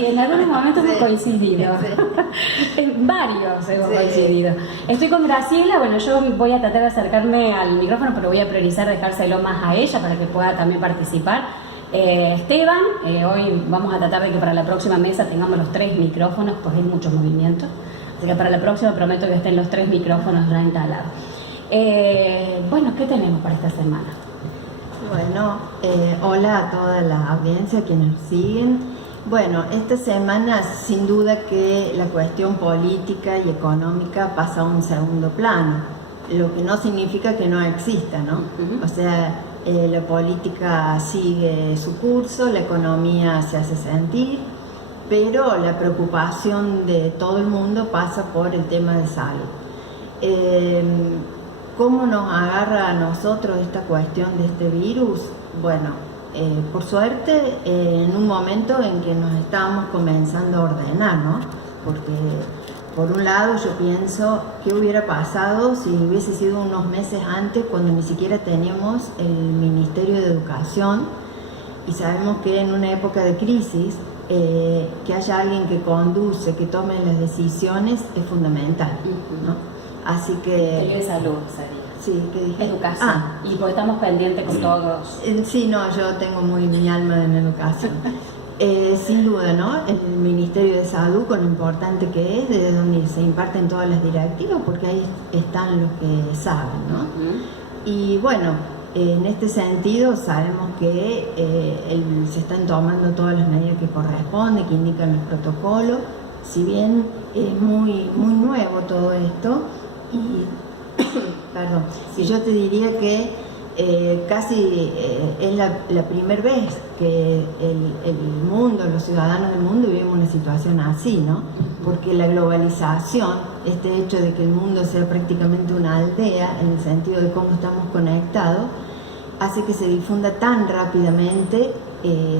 y en algunos momentos hemos coincidido. En varios hemos coincidido. Estoy con Graciela, bueno, yo voy a tratar de acercarme al micrófono, pero voy a priorizar dejárselo más a ella para que pueda también participar. Esteban, hoy vamos a tratar de que para la próxima mesa tengamos los 3 micrófonos, pues hay mucho movimiento. Así que para la próxima prometo que estén los 3 micrófonos ya instalados. Bueno, ¿qué tenemos para esta semana? Bueno, hola a toda la audiencia que nos siguen. Bueno, esta semana sin duda que la cuestión política y económica pasa a un segundo plano, lo que no significa que no exista, ¿no? O sea, la política sigue su curso, la economía se hace sentir, pero la preocupación de todo el mundo pasa por el tema de salud. ¿Cómo nos agarra a nosotros esta cuestión de este virus? Bueno, por suerte, en un momento en que nos estábamos comenzando a ordenar, ¿no? Porque, por un lado, yo pienso qué hubiera pasado si hubiese sido unos meses antes, cuando ni siquiera teníamos el Ministerio de Educación, y sabemos que en una época de crisis, que haya alguien que conduce, que tome las decisiones, es fundamental, ¿no? Así que... Ministerio de Salud, sería. Sí, ¿qué dije? Educación. Y pues estamos pendientes con todos. Sí, no, yo tengo muy mi alma en educación. Sin duda, ¿no? El Ministerio de Salud, con lo importante que es, desde donde se imparten todas las directivas, porque ahí están los que saben, ¿no? Y bueno, en este sentido sabemos que se están tomando todas las medidas que corresponden, que indican los protocolos, si bien es muy nuevo todo esto, y perdón, y yo te diría que casi es la primera vez que el mundo, los ciudadanos del mundo vivimos una situación así, ¿no? Porque la globalización, este hecho de que el mundo sea prácticamente una aldea en el sentido de cómo estamos conectados, hace que se difunda tan rápidamente,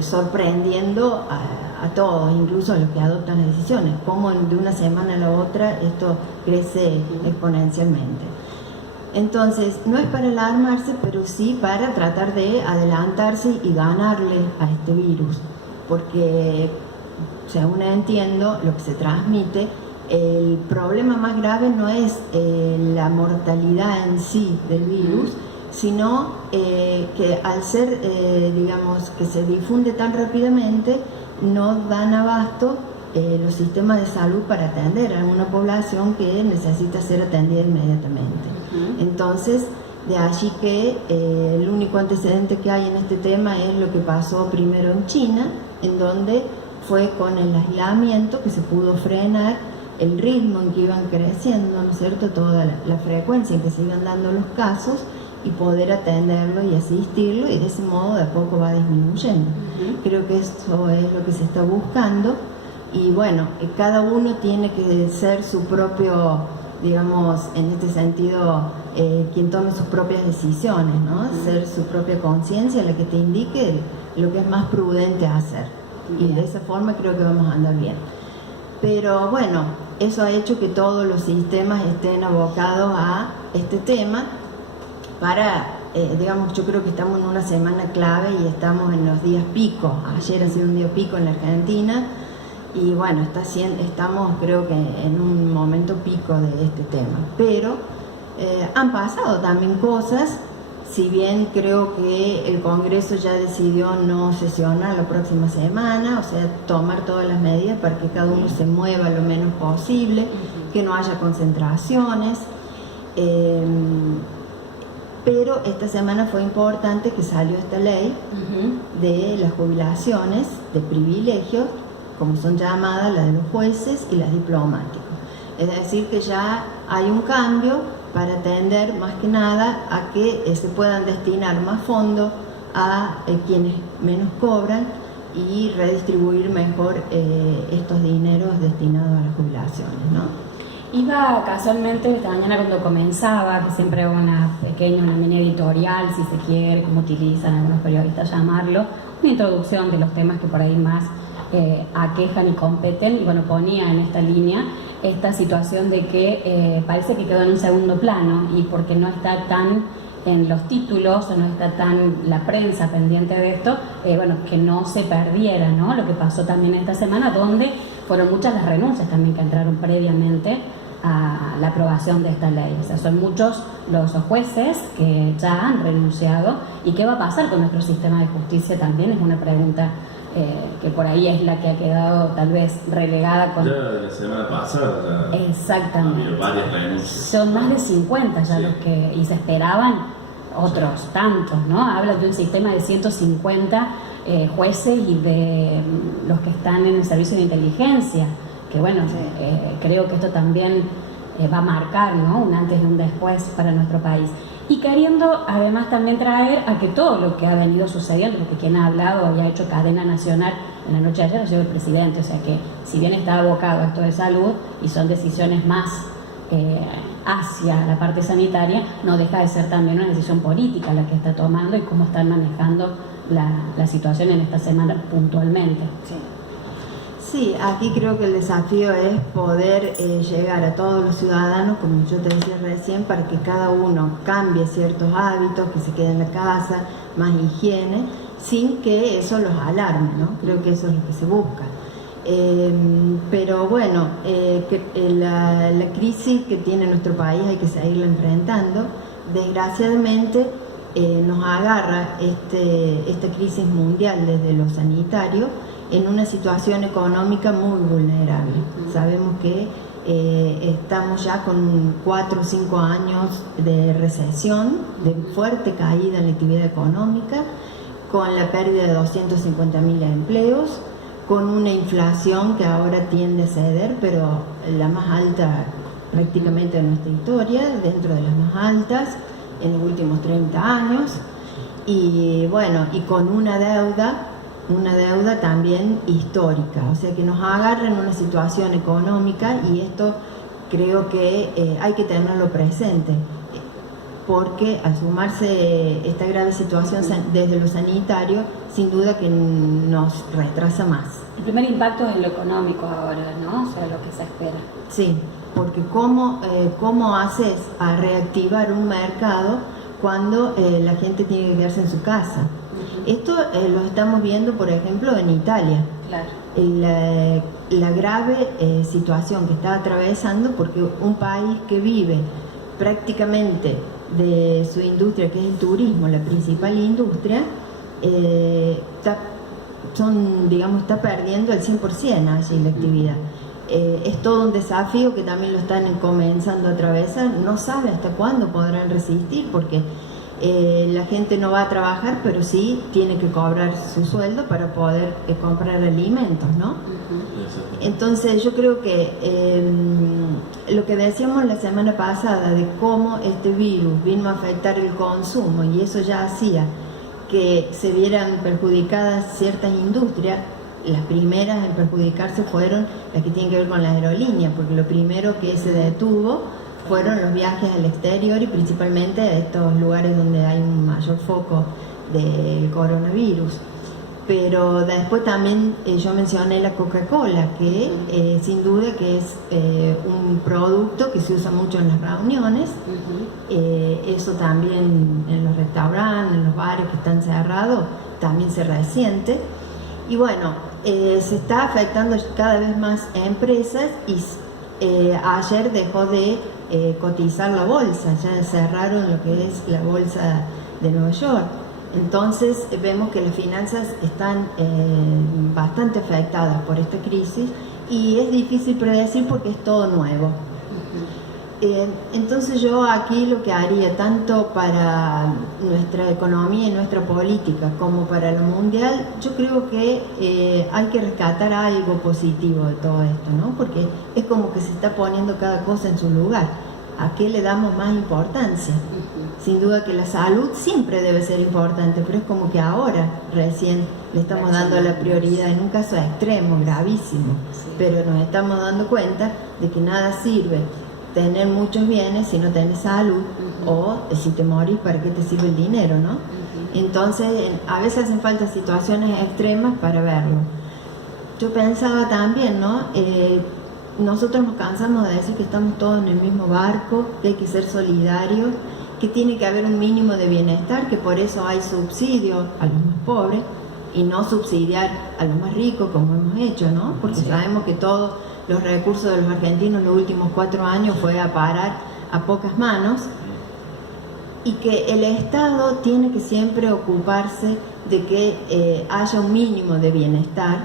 sorprendiendo a todos, incluso a los que adoptan las decisiones, como de una semana a la otra esto crece exponencialmente. Entonces, no es para alarmarse, pero sí para tratar de adelantarse y ganarle a este virus, porque, según entiendo, lo que se transmite, el problema más grave no es la mortalidad en sí del virus, sino que al ser, digamos, que se difunde tan rápidamente, no dan abasto los sistemas de salud para atender a una población que necesita ser atendida inmediatamente. Entonces, de allí que el único antecedente que hay en este tema es lo que pasó primero en China, en donde fue con el aislamiento que se pudo frenar el ritmo en que iban creciendo, ¿no es cierto?, toda la frecuencia en que se iban dando los casos, y poder atenderlo y asistirlo, y de ese modo de a poco va disminuyendo. Creo que eso es lo que se está buscando, y bueno, cada uno tiene que ser su propio, digamos, en este sentido, quien tome sus propias decisiones, ¿no? Ser su propia conciencia la que te indique lo que es más prudente hacer. Y de esa forma creo que vamos a andar bien. Pero bueno, eso ha hecho que todos los sistemas estén abocados a este tema para, digamos, yo creo que estamos en una semana clave y estamos en los días pico. Ayer ha sido un día pico en la Argentina y bueno, estamos creo que en un momento pico de este tema. Pero han pasado también cosas, si bien creo que el Congreso ya decidió no sesionar la próxima semana, o sea, tomar todas las medidas para que cada uno se mueva lo menos posible, que no haya concentraciones. Pero esta semana fue importante que salió esta ley de las jubilaciones de privilegios, como son llamadas las de los jueces y las diplomáticos. Es decir, que ya hay un cambio para atender más que nada a que se puedan destinar más fondos a quienes menos cobran y redistribuir mejor estos dineros destinados a las jubilaciones, ¿no? Iba casualmente esta mañana cuando comenzaba, que siempre hago una mini editorial, si se quiere, como utilizan algunos periodistas llamarlo, una introducción de los temas que por ahí más aquejan y competen, y bueno, ponía en esta línea esta situación de que parece que quedó en un segundo plano, y porque no está tan en los títulos, no está tan la prensa pendiente de esto, bueno, que no se perdiera, ¿no? Lo que pasó también esta semana, donde fueron muchas las renuncias también que entraron previamente a la aprobación de esta ley. O sea, son muchos los jueces que ya han renunciado. ¿Y qué va a pasar con nuestro sistema de justicia? También es una pregunta que por ahí es la que ha quedado tal vez relegada con... Ya de la semana pasada ya Exactamente. ha habido varias renuncias. Son más de 50 ya Sí. los que... y se esperaban otros tantos, ¿no? Habla de un sistema de 150 jueces y de los que están en el servicio de inteligencia, que bueno, creo que esto también va a marcar, ¿no? Un antes y un después para nuestro país. Y queriendo además también traer a que todo lo que ha venido sucediendo, porque quien ha hablado y ha hecho cadena nacional en la noche de ayer ha sido el presidente, o sea que si bien está abocado a esto de salud y son decisiones más hacia la parte sanitaria, no deja de ser también una decisión política la que está tomando y cómo están manejando la situación en esta semana puntualmente. Sí, aquí creo que el desafío es poder llegar a todos los ciudadanos, como yo te decía recién, para que cada uno cambie ciertos hábitos, que se quede en la casa, más higiene, sin que eso los alarme, ¿no? Creo que eso es lo que se busca. Pero bueno, la crisis que tiene nuestro país hay que seguirla enfrentando. Desgraciadamente nos agarra esta crisis mundial desde lo sanitario en una situación económica muy vulnerable. Sabemos que estamos ya con 4 o 5 años de recesión, de fuerte caída en la actividad económica, con la pérdida de 250.000 empleos, con una inflación que ahora tiende a ceder, pero la más alta prácticamente de nuestra historia, dentro de las más altas en los últimos 30 años, y bueno, y con una deuda también histórica, o sea que nos agarra en una situación económica, y esto creo que hay que tenerlo presente, porque al sumarse esta grave situación desde lo sanitario, sin duda que nos retrasa más. El primer impacto es en lo económico ahora, ¿no? O sea, lo que se espera. Sí, porque ¿cómo haces a reactivar un mercado cuando la gente tiene que quedarse en su casa? Esto lo estamos viendo, por ejemplo, en Italia. Claro. La grave situación que está atravesando, porque un país que vive prácticamente de su industria, que es el turismo, la principal industria, está perdiendo el 100% allí la actividad. Es todo un desafío que también lo están comenzando a atravesar. No sabe hasta cuándo podrán resistir, porque la gente no va a trabajar, pero sí tiene que cobrar su sueldo para poder comprar alimentos, ¿no? Entonces yo creo que lo que decíamos la semana pasada de cómo este virus vino a afectar el consumo, y eso ya hacía que se vieran perjudicadas ciertas industrias. Las primeras en perjudicarse fueron las que tienen que ver con la aerolínea, porque lo primero que se detuvo fueron los viajes al exterior, y principalmente a estos lugares donde hay un mayor foco del coronavirus. Pero después también yo mencioné la Coca-Cola, que sin duda que es un producto que se usa mucho en las reuniones. Eso también en los restaurantes, en los bares que están cerrados, también se resiente. Y bueno, se está afectando cada vez más a empresas, y ayer dejó de cotizar la bolsa, ya cerraron lo que es la bolsa de Nueva York. Entonces vemos que las finanzas están bastante afectadas por esta crisis, y es difícil predecir porque es todo nuevo. Entonces yo aquí lo que haría, tanto para nuestra economía y nuestra política como para lo mundial, yo creo que hay que rescatar algo positivo de todo esto, ¿no? Porque es como que se está poniendo cada cosa en su lugar. ¿A qué le damos más importancia? Sin duda que la salud siempre debe ser importante, pero es como que ahora recién le estamos dando la prioridad en un caso extremo, gravísimo. Pero nos estamos dando cuenta de que nada sirve tener muchos bienes si no tenés salud, o si te morís, ¿para qué te sirve el dinero, no? Entonces a veces hacen falta situaciones extremas para verlo. Yo pensaba también, ¿no? Nosotros nos cansamos de decir que estamos todos en el mismo barco, que hay que ser solidarios, que tiene que haber un mínimo de bienestar, que por eso hay subsidio a los más pobres y no subsidiar a los más ricos como hemos hecho, ¿no? Porque sabemos que todos los recursos de los argentinos los últimos 4 años fue a parar a pocas manos, y que el Estado tiene que siempre ocuparse de que haya un mínimo de bienestar,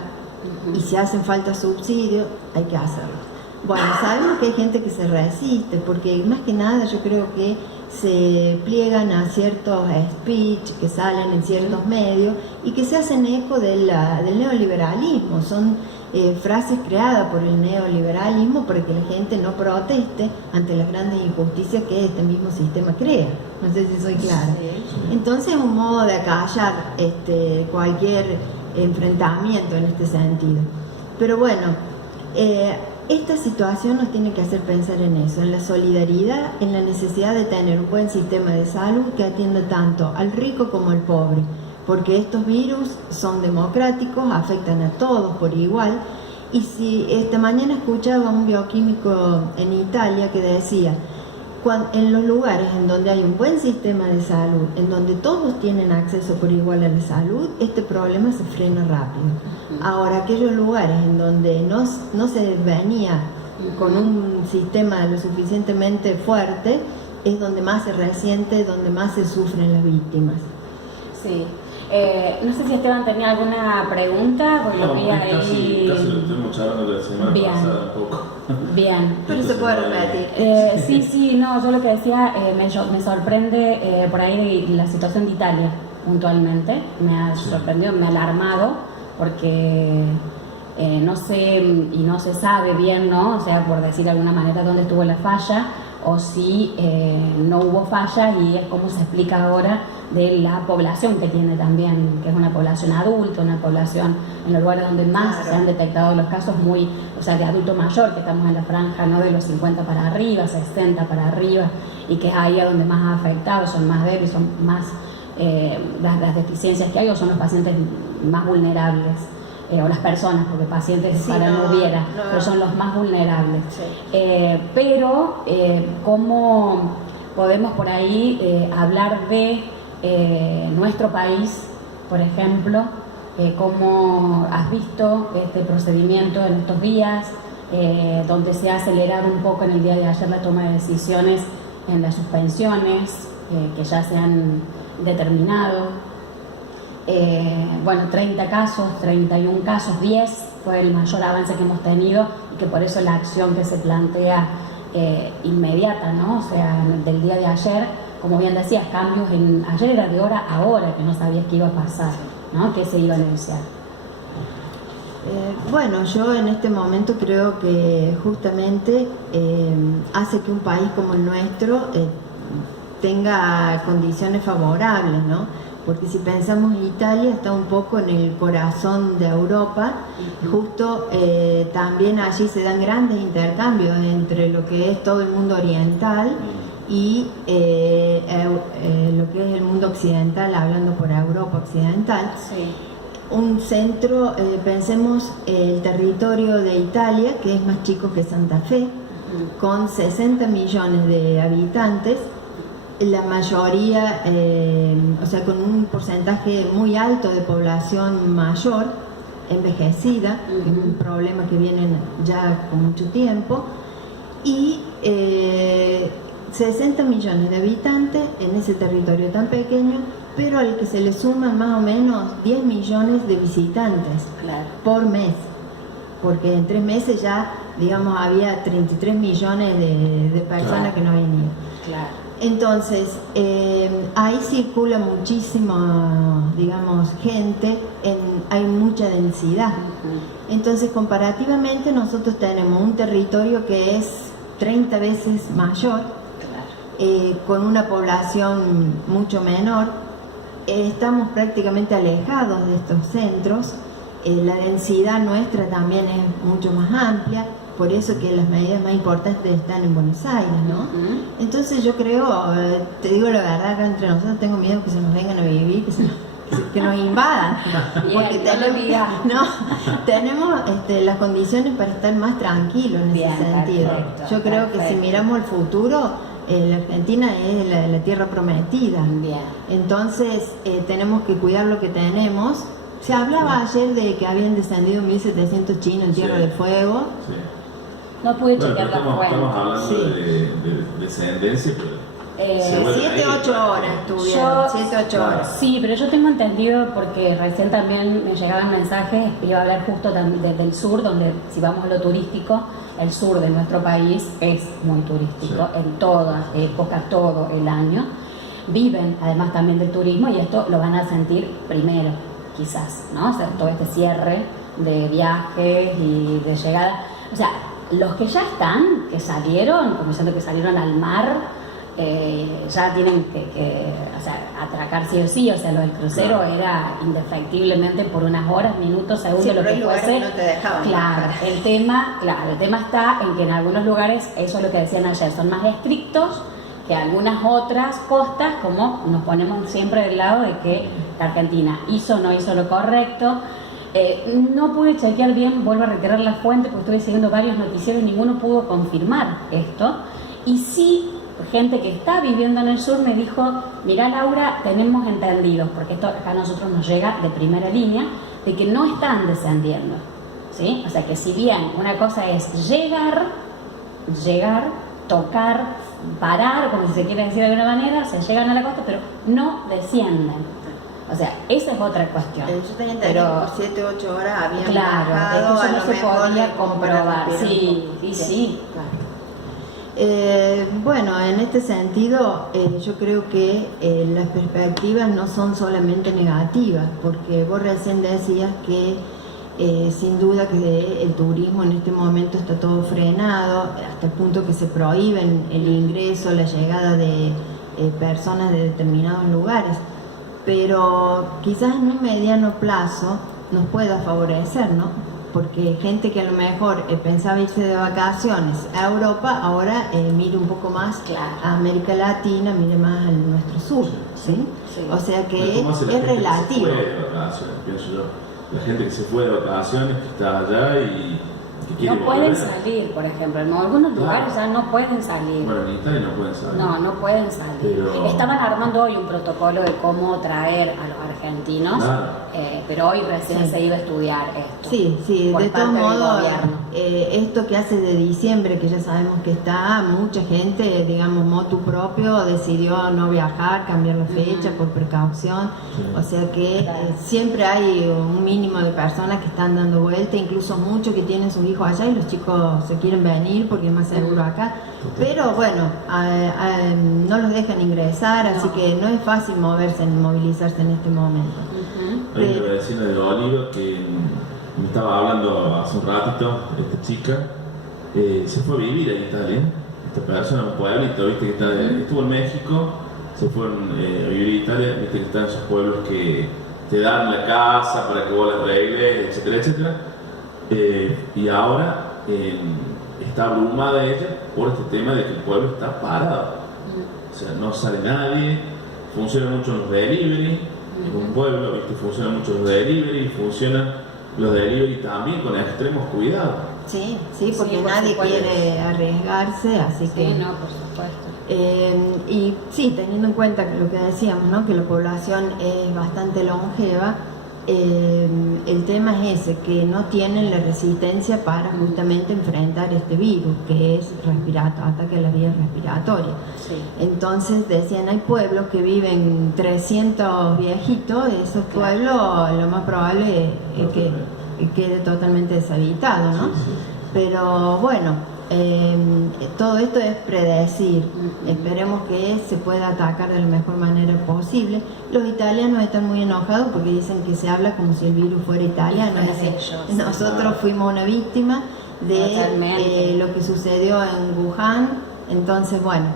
y si hacen falta subsidios hay que hacerlo. Bueno, sabemos que hay gente que se resiste, porque más que nada yo creo que se pliegan a ciertos speech que salen en ciertos medios y que se hacen eco del neoliberalismo. Son frases creadas por el neoliberalismo para que la gente no proteste ante las grandes injusticias que este mismo sistema crea. No sé si soy clara. Entonces es un modo de acallar cualquier enfrentamiento en este sentido. Pero bueno, esta situación nos tiene que hacer pensar en eso, en la solidaridad, en la necesidad de tener un buen sistema de salud que atienda tanto al rico como al pobre, porque estos virus son democráticos, afectan a todos por igual. Y si esta mañana escuchaba a un bioquímico en Italia que decía, en los lugares en donde hay un buen sistema de salud, en donde todos tienen acceso por igual a la salud, este problema se frena rápido. Ahora, aquellos lugares en donde no se venía con un sistema lo suficientemente fuerte, es donde más se resiente, donde más se sufren las víctimas. Sí. No sé si Esteban tenía alguna pregunta, porque lo vi ahí. Casi lo estuvimos charlando la semana pasada un poco. Bien. Pero se puede repetir. Sí, no, yo lo que decía, me sorprende por ahí la situación de Italia puntualmente. Me ha sorprendido, me ha alarmado, porque no sé y no se sabe bien, ¿no? O sea, por decir de alguna manera, dónde estuvo la falla, o si no hubo falla, y es como se explica ahora de la población que tiene también, que es una población adulta, una población en los lugares donde más se han detectado los casos, o sea, de adulto mayor, que estamos en la franja, ¿no?, de los 50 para arriba, 60 para arriba, y que es ahí a donde más ha afectado, son más débiles, son más las deficiencias que hay, o son los pacientes más vulnerables. O las personas, porque pacientes no hubiera, pero son los más vulnerables. Pero ¿cómo podemos por ahí hablar de nuestro país, por ejemplo? ¿Cómo has visto este procedimiento en estos días, donde se ha acelerado un poco en el día de ayer la toma de decisiones en las suspensiones que ya se han determinado? 30 casos, 31 casos, 10 fue el mayor avance que hemos tenido, y que por eso la acción que se plantea inmediata, ¿no? O sea, del día de ayer, como bien decías, cambios ayer era de hora a hora, que no sabías qué iba a pasar, ¿no? ¿Qué se iba a negociar? Yo en este momento creo que justamente hace que un país como el nuestro tenga condiciones favorables, ¿no? Porque si pensamos en Italia, está un poco en el corazón de Europa, justo también allí se dan grandes intercambios entre lo que es todo el mundo oriental y lo que es el mundo occidental, hablando por Europa occidental. Sí. Un centro, pensemos el territorio de Italia, que es más chico que Santa Fe, con 60 millones de habitantes, la mayoría, con un porcentaje muy alto de población mayor, envejecida, que es un problema que viene ya con mucho tiempo, y 60 millones de habitantes en ese territorio tan pequeño, pero al que se le suman más o menos 10 millones de visitantes por mes, porque en 3 meses ya, había 33 millones de personas que no habían ido. Claro. Entonces, ahí circula muchísima, gente, hay mucha densidad. Entonces, comparativamente, nosotros tenemos un territorio que es 30 veces mayor, con una población mucho menor. Estamos prácticamente alejados de estos centros. La densidad nuestra también es mucho más amplia. Por eso que las medidas más importantes están en Buenos Aires, ¿no? Entonces yo creo, te digo la verdad, acá entre nosotros tengo miedo que se nos vengan a vivir, que nos invadan. Porque tenemos las condiciones para estar más tranquilos en ese sentido. Perfecto, yo creo que si miramos el futuro, La Argentina es la tierra prometida. Bien. Entonces tenemos que cuidar lo que tenemos. Se hablaba ayer de que habían descendido 1.700 chinos en Tierra del Fuego. Sí. No pude Bueno, chequear pero la fuente. estamos hablando Sí. de descendencia, pero se vuelve 7-8 ahí. horas estuvieron, 7-8 horas. Sí, pero yo tengo entendido, porque recién también me llegaban mensajes, iba a hablar justo también desde el sur, donde si vamos a lo turístico, el sur de nuestro país es muy turístico, Sí. en todas épocas, todo el año. Viven además también del turismo y esto lo van a sentir primero, quizás, ¿no? O sea, todo este cierre de viajes y de llegada. O sea, los que ya están, que salieron, como diciendo que salieron al mar, ya tienen que o sea, atracar sí o sí. O sea, lo del crucero Claro. era indefectiblemente por unas horas, minutos, segundos, Sí, lo pero que hay lugares fuese. que no te dejaban Claro, bajar. el tema está en que en algunos lugares, eso es lo que decían ayer, son más estrictos que algunas otras costas, como nos ponemos siempre del lado de que la Argentina hizo o no hizo lo correcto. No pude chequear bien, vuelvo a reiterar la fuente, porque estuve siguiendo varios noticieros y ninguno pudo confirmar esto. Y sí, gente que está viviendo en el sur me dijo, mirá Laura, tenemos entendido, porque esto acá a nosotros nos llega de primera línea, de que no están descendiendo, ¿sí? O sea que si bien una cosa es llegar, tocar, parar, como si se quiere decir de alguna manera, se llegan a la costa, pero no descienden. O sea, esa es otra cuestión. Yo tenía entendido Pero, que por 7-8 horas habían claro, bajado, es que a eso no lo se mejor podía de comprobar. comprar Sí, un sí. Bueno, en este sentido, yo creo que las perspectivas no son solamente negativas, porque vos recién decías que sin duda que el turismo en este momento está todo frenado, hasta el punto que se prohíben el ingreso, la llegada de personas de determinados lugares. Pero quizás en un mediano plazo nos pueda favorecer, ¿no? Porque gente que a lo mejor pensaba irse de vacaciones a Europa, ahora mire un poco más Claro. a América Latina, mire más a nuestro sur, ¿sí? Sí. O sea que ¿Cómo hace la es gente relativo. Que se fue de vacaciones, pienso yo. La gente que se fue de vacaciones, que está allá y que quiere No pueden volver. salir, por ejemplo. En algunos Claro. lugares ya no pueden salir. Bueno, en Italia no pueden salir. No pueden salir. Pero- Estaban armando hoy un protocolo de cómo traer a los argentinos, Claro. pero hoy recién Sí. se iba a estudiar esto. Sí, por de todos parte del modos, gobierno. esto que hace de diciembre, que ya sabemos que está, mucha gente, digamos, motu propio, decidió no viajar, cambiar la fecha por precaución, Sí. o sea que Claro. siempre hay un mínimo de personas que están dando vuelta, incluso muchos que tienen sus hijos allá y los chicos se quieren venir porque es más seguro acá, pero bueno, no los dejan ingresar, así No. que no es fácil movilizarse en este momento. Ujú. Hay una vecina de Oliva que me estaba hablando hace un ratito, esta chica, se fue a vivir a Italia, esta persona, un pueblito, viste que estuvo en México, se fueron a vivir a Italia, viste que están esos pueblos que te dan la casa para que vos la arregles, etcétera, etcétera, y ahora está abrumada ella por este tema de que el pueblo está parado, o sea, no sale nadie, funcionan mucho los delivery, es un pueblo, ¿viste? Funcionan mucho los delivery, funcionan los delivery también con extremos cuidados. Sí, porque Sí, por nadie supuesto. quiere arriesgarse, así Sí, que... no, por supuesto. y sí, teniendo en cuenta que lo que decíamos, ¿no? Que la población es bastante longeva, el tema es ese, que no tienen la resistencia para justamente enfrentar este virus, que es ataque a las vías respiratorias. Sí. Entonces decían, hay pueblos que viven 300 viejitos, esos pueblos lo más probable es que quede totalmente deshabitado, ¿no? Sí, sí. Pero bueno, todo esto es predecir. Ujú. Esperemos que se pueda atacar de la mejor manera posible. Los italianos están muy enojados porque dicen que se habla como si el virus fuera italiano. Fuera Es decir, ellos, sí. nosotros fuimos una víctima de Totalmente. lo que sucedió en Wuhan. Entonces, bueno,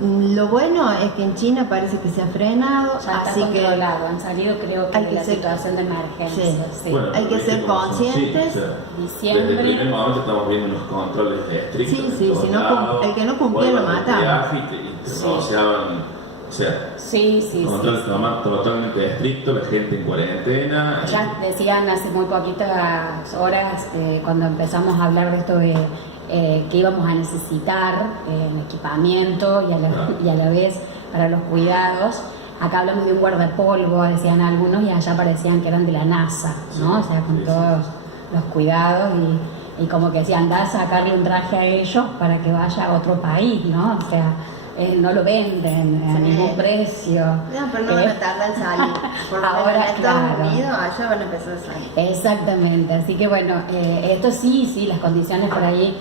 lo bueno es que en China parece que se ha frenado, Ya está así que controlado, han salido creo que hay de que la ser- situación de emergencia. Sí. Sí. Bueno, Hay que viste ser cómo son. conscientes. Sí, o sea, Diciembre. desde el primer momento estamos viendo unos controles estrictos. Sí, en sí, todos si no lados. el que no cumplía Vos lo ibas de mataban. viaje y te Sí. rociaban, o sea, Sí. controles totalmente estrictos, la gente en cuarentena. Ya decían hace muy poquitas horas, cuando empezamos a hablar de esto de que íbamos a necesitar equipamiento y a la vez para los cuidados. Acá hablamos de un guardapolvo, decían algunos, y allá parecían que eran de la NASA, ¿no? O sea, con todos los cuidados y como que decían, andá a sacarle un traje a ellos para que vaya a otro país, ¿no? O sea, no lo venden a ningún precio. No, pero no van a tardar en salir. Por ahora en Estados Unidos, allá van a empezar a salir. Exactamente, así que bueno, esto sí, las condiciones por ahí,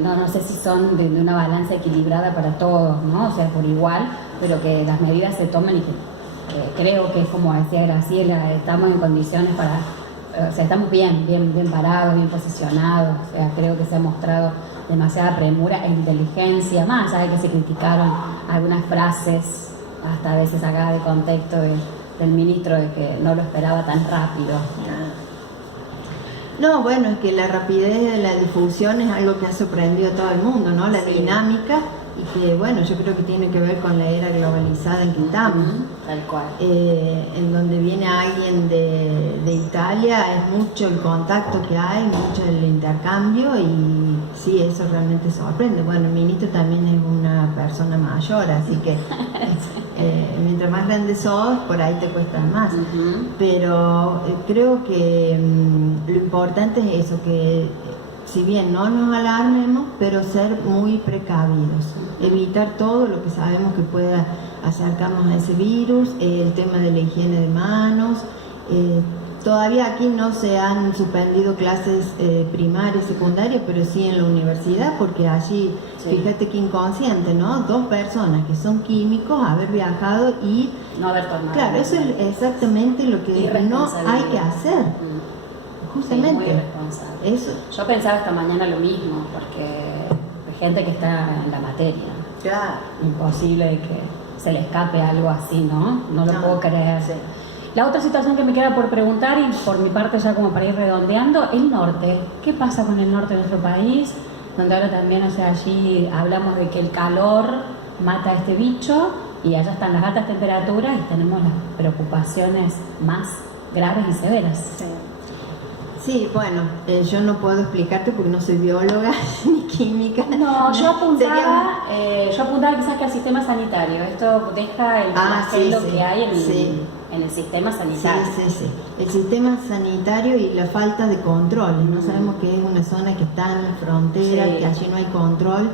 no sé si son de una balanza equilibrada para todos, ¿no? O sea, por igual, pero que las medidas se tomen y que creo que, como decía Graciela, estamos en condiciones o sea, estamos bien parados, bien posicionados. O sea, creo que se ha mostrado demasiada premura e inteligencia, más allá de que se criticaron algunas frases, hasta a veces sacadas de contexto del ministro, de que no lo esperaba tan rápido. No, bueno, es que la rapidez de la difusión es algo que ha sorprendido a todo el mundo, ¿no? La dinámica, y que, bueno, yo creo que tiene que ver con la era globalizada en que estamos. Tal cual. En donde viene alguien de Italia, es mucho el contacto que hay, mucho el intercambio, y sí, eso realmente sorprende. Bueno, el ministro también es una persona mayor, así que mientras más grande sos, por ahí te cuestan más. Pero creo que lo importante es eso, que si bien no nos alarmemos, pero ser muy precavidos, evitar todo lo que sabemos que pueda acercarnos a ese virus, el tema de la higiene de manos. Todavía aquí no se han suspendido clases primarias, secundarias, pero sí en la universidad, porque allí, fíjate que inconsciente, ¿no? 2 personas que son químicos, haber viajado y no haber tomado. Claro, eso es exactamente lo que no hay que hacer. Justamente. Sí, muy irresponsable. Eso. Yo pensaba esta mañana lo mismo, porque hay gente que está en la materia. Claro. Imposible de que se le escape algo así, ¿no? No lo puedo creer. Sí. La otra situación que me queda por preguntar, y por mi parte ya como para ir redondeando, el norte. ¿Qué pasa con el norte de nuestro país? Donde ahora también, o sea, allí hablamos de que el calor mata a este bicho, y allá están las altas temperaturas y tenemos las preocupaciones más graves y severas. Sí, bueno, yo no puedo explicarte porque no soy bióloga ni química. No, yo apuntaba quizás que al sistema sanitario. Esto deja el flagelo que hay en el sistema sanitario. Sí. El sistema sanitario y la falta de control. No sabemos que es una zona que está en la frontera, que allí no hay control.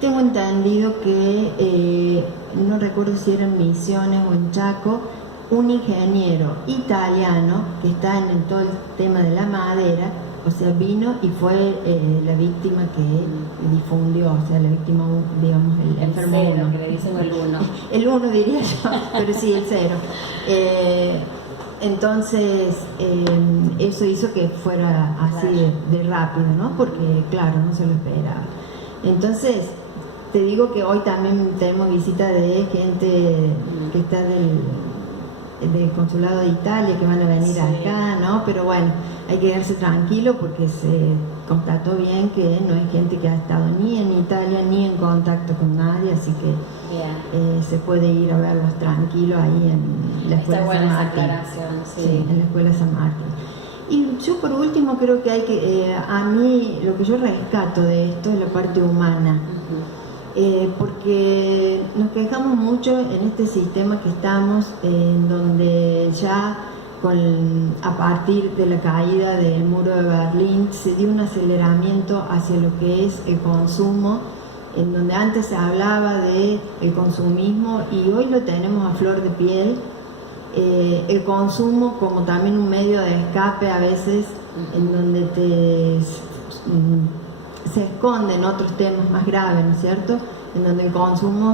Tengo entendido que, no recuerdo si era en Misiones o en Chaco, un ingeniero italiano que está en todo el tema de la madera, o sea, vino y fue la víctima que difundió, o sea, la víctima, digamos, el enfermo cero, uno. que le dicen el 1. El 1 diría yo, pero sí, el 0. Entonces, eso hizo que fuera así de rápido, ¿no? Porque, claro, no se lo esperaba. Entonces, te digo que hoy también tenemos visita de gente que está del consulado de Italia, que van a venir acá, ¿no? Pero bueno, hay que quedarse tranquilo porque se constató bien que no es gente que ha estado ni en Italia ni en contacto con nadie, así que se puede ir a verlos tranquilo ahí en la escuela San Martín. Sí, en la escuela San Martín. Y yo por último creo que hay que, a mí lo que yo rescato de esto es la parte humana. Porque nos quejamos mucho en este sistema que estamos, en donde ya a partir de la caída del muro de Berlín se dio un aceleramiento hacia lo que es el consumo, en donde antes se hablaba de el consumismo y hoy lo tenemos a flor de piel, el consumo como también un medio de escape a veces, en donde se esconden otros temas más graves, ¿no es cierto? En donde el consumo